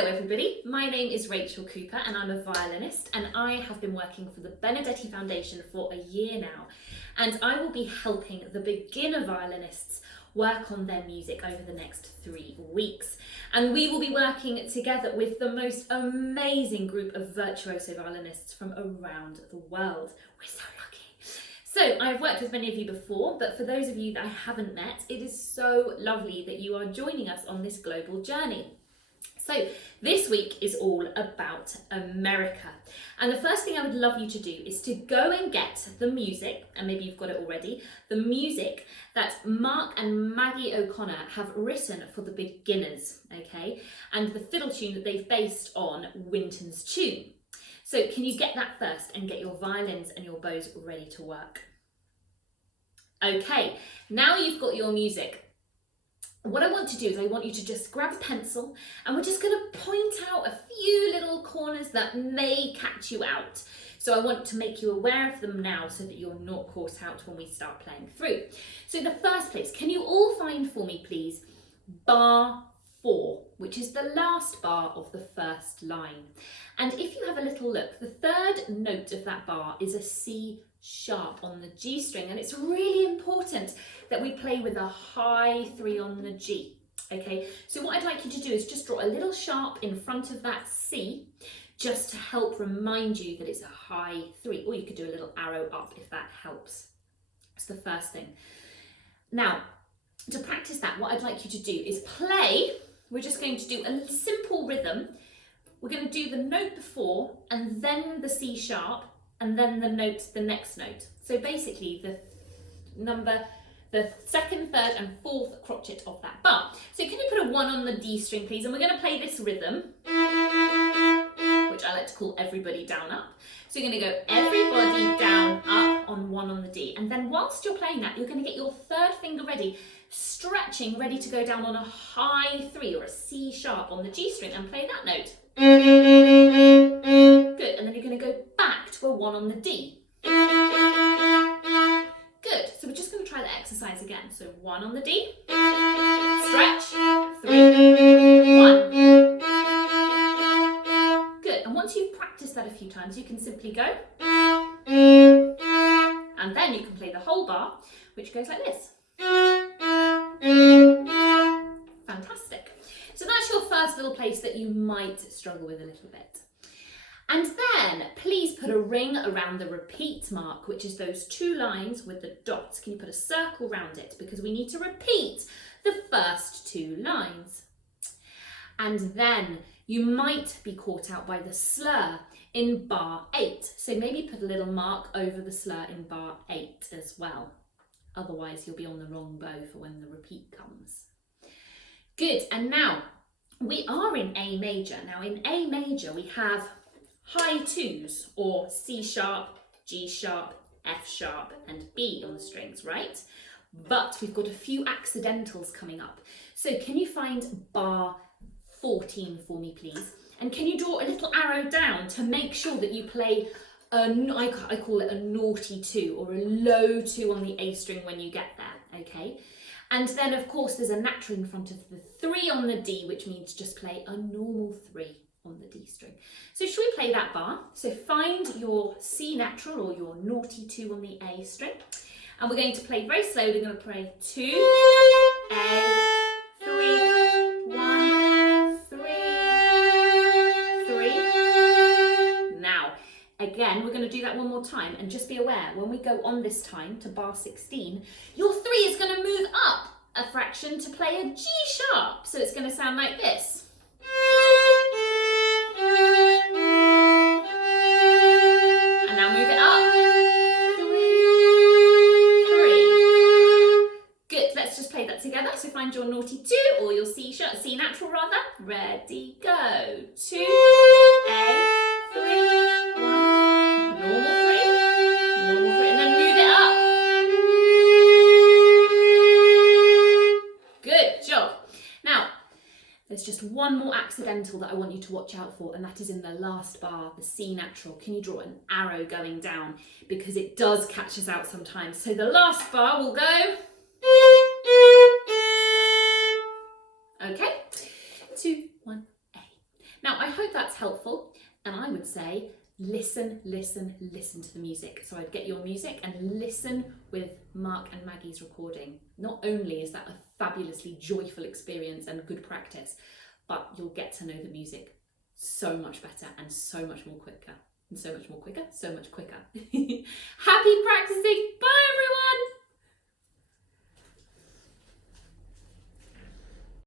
Hello everybody, my name is Rachel Cooper and I'm a violinist, and I have been working for the Benedetti Foundation for a year now, and I will be helping the beginner violinists work on their music over the next 3 weeks. And we will be working together with the most amazing group of virtuoso violinists from around the world. We're so lucky. So I've worked with many of you before, but for those of you that I haven't met, it is so lovely that you are joining us on this global journey. So this week is all about America. And the first thing I would love you to do is to go and get the music, and maybe you've got it already, the music that Mark and Maggie O'Connor have written for the beginners, okay? And the fiddle tune that they've based on Winton's tune. So can you get that first and get your violins and your bows ready to work? Okay, now you've got your music. What I want to do is I want you to just grab a pencil and we're just going to point out a few little corners that may catch you out. So I want to make you aware of them now so that you're not caught out when we start playing through. So in the first place, can you all find for me please bar 4, which is the last bar of the first line. And if you have a little look, the third note of that bar is a C sharp on the G string, and it's really important that we play with a high 3 on the G. Okay, so what I'd like you to do is just draw a little sharp in front of that C, just to help remind you that it's a high 3, or you could do a little arrow up if that helps. That's the first thing. Now, to practice that, what I'd like you to do is play. We're just going to do a simple rhythm. We're going to do the note before and then the C sharp and then the next note. So basically the second, third and fourth crotchet of that bar. So can you put a 1 on the D string please? And we're going to play this rhythm, which I like to call everybody down up. So you're going to go everybody down up on 1 on the D. And then whilst you're playing that, you're going to get your third finger ready, stretching, ready to go down on a high 3 or a C sharp on the G string and play that note. Good, and then you're going to go back to a 1 on the D. Good, so we're just going to try that exercise again. So 1 on the D, stretch, 3, 1. Good, and once you've practiced that a few times, you can simply go. And then you can play the whole bar, which goes like this. Fantastic. So that's your first little place that you might struggle with a little bit. And then please put a ring around the repeat mark, which is those 2 lines with the dots. Can you put a circle around it? Because we need to repeat the first 2 lines. And then you might be caught out by the slur in bar 8. So maybe put a little mark over the slur in bar 8 as well. Otherwise you'll be on the wrong bow for when the repeat comes. Good, and now we are in A major. Now in A major we have high 2s, or C sharp, G sharp, F sharp and B on the strings, right? But we've got a few accidentals coming up. So can you find bar 14 for me please? And can you draw a little arrow down to make sure that you play I call it a naughty 2 or a low 2 on the A string when you get there, okay? And then of course there's a natural in front of the 3 on the D, which means just play a normal 3 on the D string. So should we play that bar? So find your C natural or your naughty 2 on the A string. And we're going to play very slowly. We're going to play 2, A, 3, 1, 3, 3. Now, again, we're going to do that one more time, and just be aware, when we go on this time to bar 16, your 3 is going to move up a fraction to play a G sharp. So it's going to sound like this. And now move it up. 3, 3. Good, let's just play that together. So find your naughty 2 or your C sharp, C natural rather. Ready, go. 2, A, 3, 1, normal 3, and then move it up. Good job. Now, there's just one more accidental that I want you to watch out for, and that is in the last bar, the C natural. Can you draw an arrow going down? Because it does catch us out sometimes. So the last bar will go. Okay, 2, 1, A. Now, I hope that's helpful, and I would say listen, listen, listen to the music. So I'd get your music and listen with Mark and Maggie's recording. Not only is that a fabulously joyful experience and good practice, but you'll get to know the music so much better and so much more quicker. And so much more quicker, so much quicker. Happy practicing. Bye everyone.